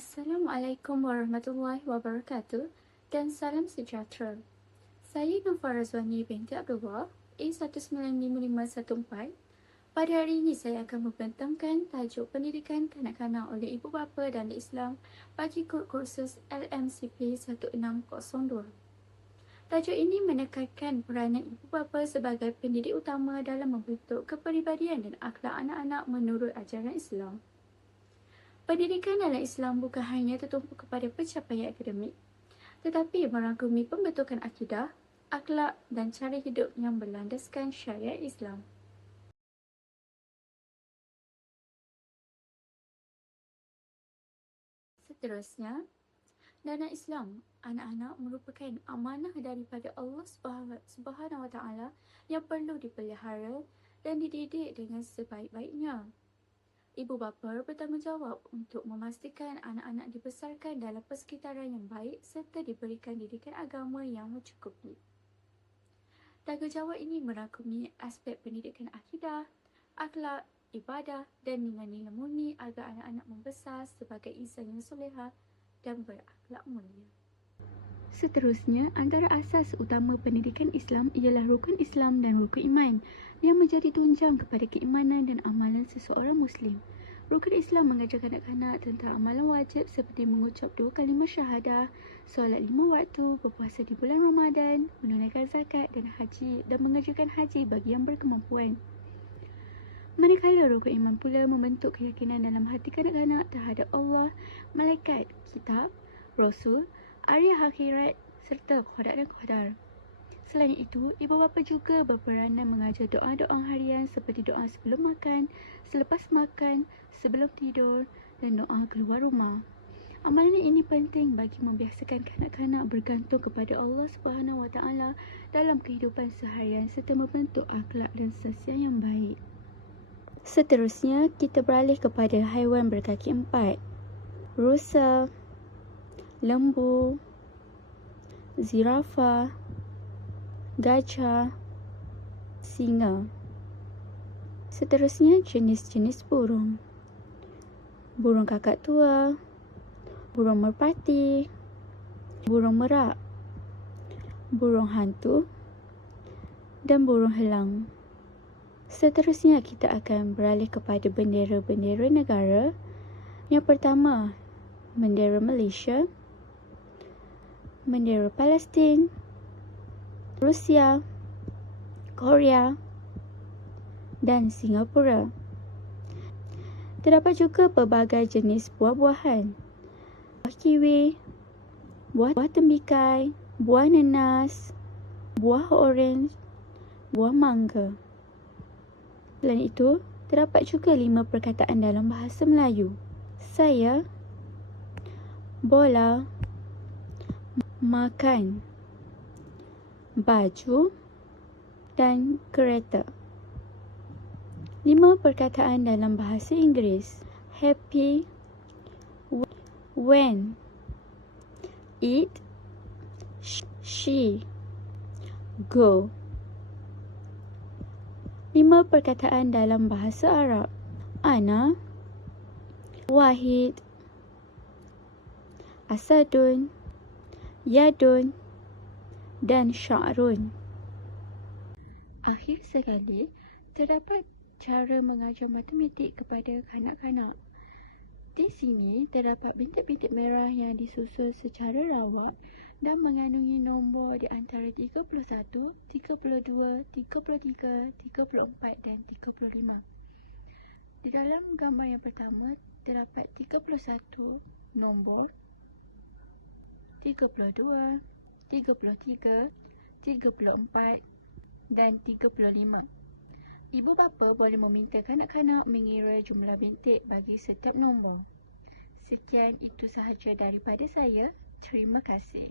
Assalamualaikum warahmatullahi wabarakatuh dan salam sejahtera. Saya Nova Razwani binti Abdullah, A1955114. Pada hari ini saya akan membentangkan tajuk pendidikan kanak-kanak oleh ibu bapa dan Islam bagi kod kursus LMCP 1602. Tajuk ini menekankan peranan ibu bapa sebagai pendidik utama dalam membentuk kepribadian dan akhlak anak-anak menurut ajaran Islam. Pendidikan dalam Islam bukan hanya tertumpu kepada pencapaian akademik, tetapi merangkumi pembentukan akidah, akhlak dan cara hidup yang berlandaskan syariat Islam. Seterusnya, dalam Islam, anak-anak merupakan amanah daripada Allah Subhanahu Wa Taala yang perlu dipelihara dan dididik dengan sebaik-baiknya. Ibu bapa bertanggungjawab untuk memastikan anak-anak dibesarkan dalam persekitaran yang baik serta diberikan didikan agama yang mencukupi. Tanggungjawab ini merangkumi aspek pendidikan akidah, akhlak, ibadah dan nilai-nilai murni agar anak-anak membesar sebagai insan yang solehah dan berakhlak mulia. Seterusnya, antara asas utama pendidikan Islam ialah rukun Islam dan rukun iman yang menjadi tunjang kepada keimanan dan amalan seseorang Muslim. Rukun Islam mengajar kanak-kanak tentang amalan wajib seperti mengucap 2 kalimah syahadah, solat 5 waktu, berpuasa di bulan Ramadan, menunaikan zakat dan haji dan mengerjakan haji bagi yang berkemampuan. Manakala rukun iman pula membentuk keyakinan dalam hati kanak-kanak terhadap Allah, malaikat, kitab, rasul, hari akhirat serta qada dan qadar. Selain itu, ibu bapa juga berperanan mengajar doa-doa harian seperti doa sebelum makan, selepas makan, sebelum tidur dan doa keluar rumah. Amalan ini penting bagi membiasakan kanak-kanak bergantung kepada Allah Subhanahu Wa Taala dalam kehidupan seharian serta membentuk akhlak dan sosial yang baik. Seterusnya, kita beralih kepada haiwan berkaki 4. Rusa, lembu, zirafah, gajah, singa. Seterusnya, jenis-jenis burung. Burung kakak tua, burung merpati, burung merak, burung hantu dan burung helang. Seterusnya, kita akan beralih kepada bendera-bendera negara. Yang pertama, bendera Malaysia, bendera Palestin, Rusia, Korea dan Singapura. Terdapat juga pelbagai jenis buah-buahan. Buah kiwi, buah tembikai, buah nanas, buah orange, buah mangga. Selain itu, terdapat juga 5 perkataan dalam bahasa Melayu. Saya, bola, makan, baju dan kereta. 5 perkataan dalam bahasa Inggeris. Happy, when, eat, she, go. 5 perkataan dalam bahasa Arab. Ana, Wahid, Asadun, Yadun dan Sya'run. Akhir sekali, terdapat cara mengajar matematik kepada kanak-kanak. Di sini terdapat bintik-bintik merah yang disusun secara rawak dan mengandungi nombor di antara 31, 32, 33, 34 dan 35. Di dalam gambar yang pertama terdapat 31 nombor, 32, 33, 34 dan 35. Ibu bapa boleh meminta kanak-kanak mengira jumlah bintik bagi setiap nombor. Sekian, itu sahaja daripada saya. Terima kasih.